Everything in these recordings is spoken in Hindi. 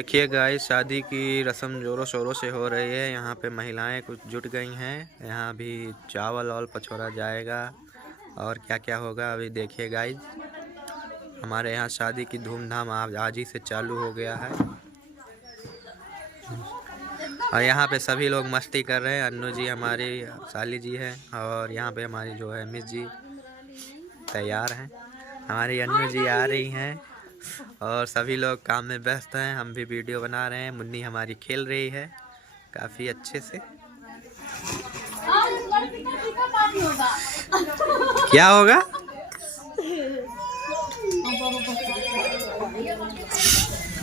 देखिए गाइस, शादी की रस्म जोरों शोरों से हो रही है। यहाँ पे महिलाएं कुछ जुट गई हैं। यहाँ भी चावल और पछोड़ा जाएगा और क्या क्या होगा अभी देखिए गाइस। हमारे यहाँ शादी की धूमधाम आज ही से चालू हो गया है और यहाँ पे सभी लोग मस्ती कर रहे हैं। अन्नू जी हमारी साली जी है और यहाँ पे हमारी जो है मिस जी तैयार हैं। हमारी अन्नू जी आ रही हैं और सभी लोग काम में व्यस्त हैं। हम भी वीडियो बना रहे हैं। मुन्नी हमारी खेल रही है काफ़ी अच्छे से। क्या होगा?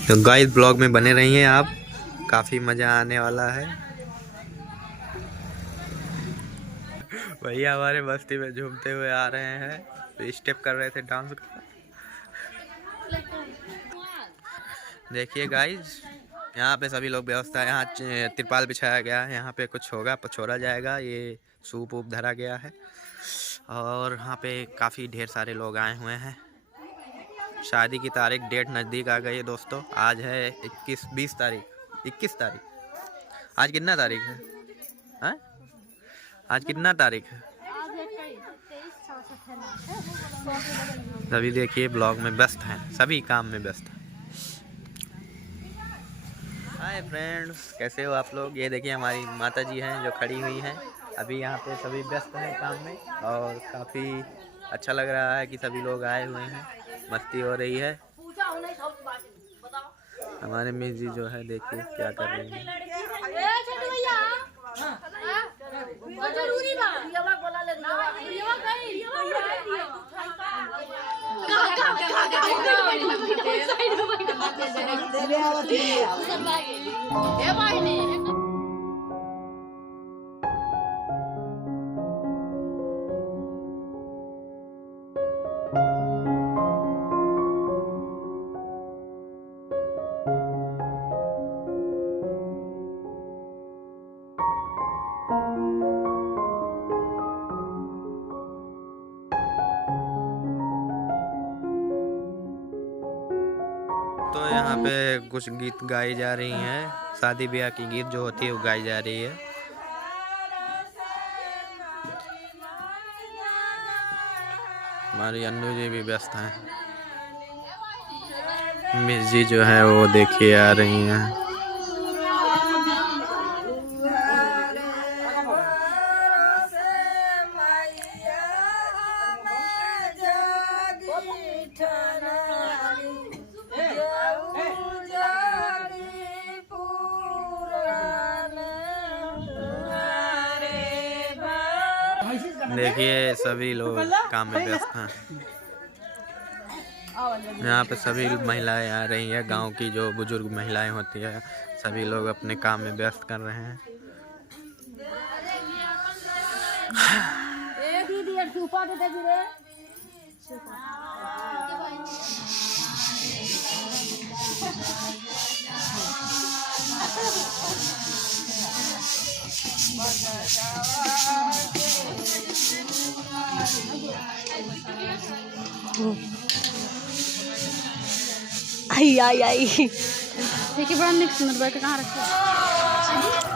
तो गाइस ब्लॉग में बने रहिए आप, काफ़ी मज़ा आने वाला है। भैया हमारे मस्ती में झूमते हुए आ रहे हैं, तो स्टेप कर रहे थे डांस का। देखिए गाइस, यहाँ पे सभी लोग व्यवस्था, यहाँ तिरपाल बिछाया गया है। यहाँ पे कुछ होगा, पछोड़ा जाएगा, ये सूप वूप धरा गया है और यहाँ पे काफ़ी ढेर सारे लोग आए हुए हैं। शादी की तारीख डेट नज़दीक आ गई है दोस्तों। आज है 21 तारीख। आज कितना तारीख है? हाँ? आज कितना तारीख है? सभी देखिए ब्लॉग में व्यस्त हैं, सभी काम में व्यस्त हैं। हाय फ्रेंड्स, कैसे हो आप लोग? ये देखिए हमारी माता जी हैं जो खड़ी हुई हैं। अभी यहाँ पे सभी व्यस्त हैं काम में और काफ़ी अच्छा लग रहा है कि सभी लोग आए हुए हैं, मस्ती हो रही है। हमारे मिस जी जो है देखिए क्या कर रही हैं। तो यहाँ पे कुछ गीत गाई जा रही हैं, शादी ब्याह की गीत जो होती है वो गाई जा रही है। हमारी अन्नू जी भी व्यस्त हैं। मिस जी जो है वो देखिए आ रही हैं। देखिए सभी लोग काम में व्यस्त हैं। यहाँ पे सभी महिलाएं आ रही हैं, गांव की जो बुजुर्ग महिलाएं होती है, सभी लोग अपने काम में व्यस्त कर रहे हैं। आई देखिए बड़ा निक सुंदर कहाँ रखे।